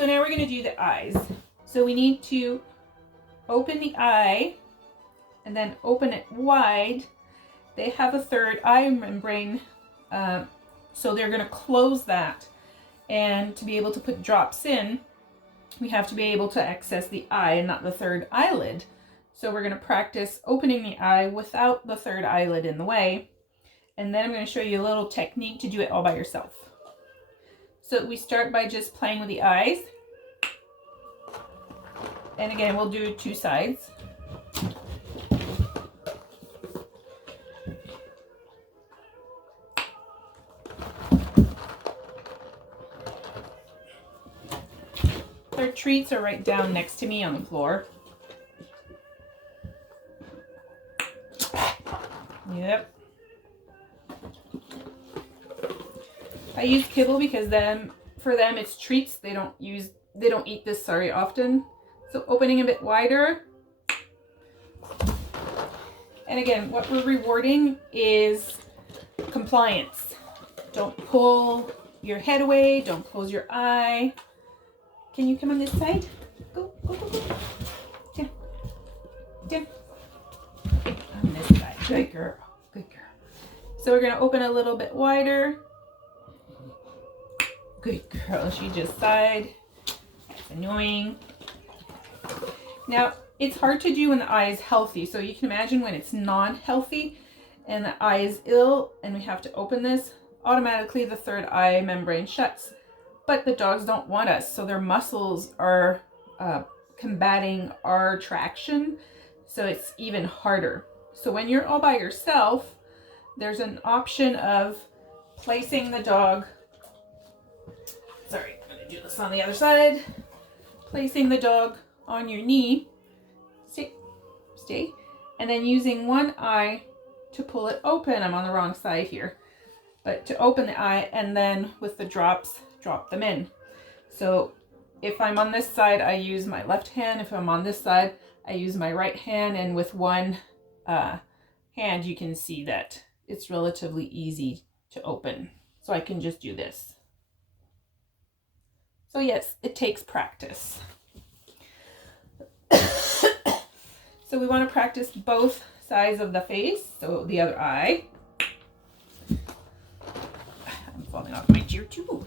So now we're going to do the eyes. So we need to open the eye and then open it wide. They have a third eye membrane, so they're going to close that. And to be able to put drops in, we have to be able to access the eye and not the third eyelid. So we're going to practice opening the eye without the third eyelid in the way. And then I'm going to show you a little technique to do it all by yourself. So we start by just playing with the eyes. And again, we'll do 2 sides. Their treats are right down next to me on the floor. Yep. I use kibble because for them it's treats. They don't eat this often. So opening a bit wider. And again, what we're rewarding is compliance. Don't pull your head away, don't close your eye. Can you come on this side? Go, go, go, go. Down. Down. On this side. Good girl. Good girl. So we're going to open a little bit wider. Good girl. She just sighed. That's annoying. Now, it's hard to do when the eye is healthy. So you can imagine when it's non-healthy and the eye is ill and we have to open this, automatically the third eye membrane shuts. But the dogs don't want us, so their muscles are combating our traction, so it's even harder. So when you're all by yourself, there's an option of placing the dog, sorry, I'm going to do this on the other side, placing the dog on your knee, stay, and then using one eye to pull it open. I'm on the wrong side here, but to open the eye, and then with the drops, drop them in. So if I'm on this side, I use my left hand. If I'm on this side, I use my right hand. And with one hand, you can see that it's relatively easy to open. So I can just do this. So yes, it takes practice. So we want to practice both sides of the face. So the other eye. I'm falling off my chair too.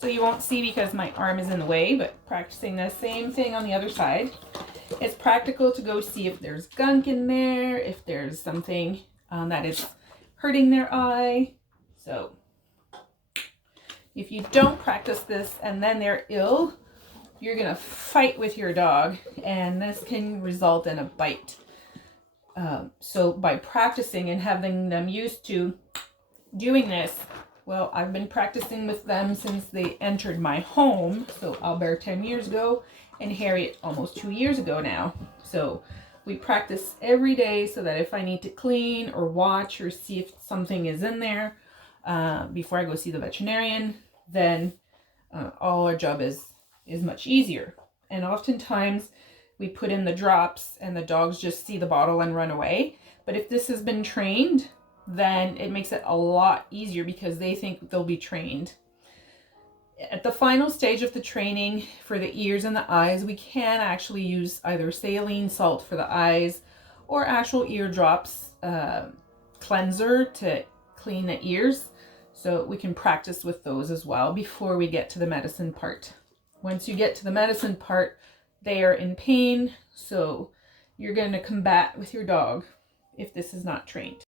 So you won't see because my arm is in the way, but practicing the same thing on the other side. It's practical to go see if there's gunk in there, if there's something that is hurting their eye. So if you don't practice this and then they're ill, you're going to fight with your dog, and this can result in a bite. So by practicing and having them used to doing this, well, I've been practicing with them since they entered my home. So Albert 10 years ago and Hariette almost 2 years ago now. So we practice every day so that if I need to clean or watch or see if something is in there before I go see the veterinarian, then all our job is much easier. And oftentimes we put in the drops and the dogs just see the bottle and run away. But if this has been trained, then it makes it a lot easier because they think they'll be trained. At the final stage of the training for the ears and the eyes, we can actually use either saline salt for the eyes or actual ear drops cleanser to clean the ears. So we can practice with those as well before we get to the medicine part. Once you get to the medicine part, they are in pain, so you're going to combat with your dog if this is not trained.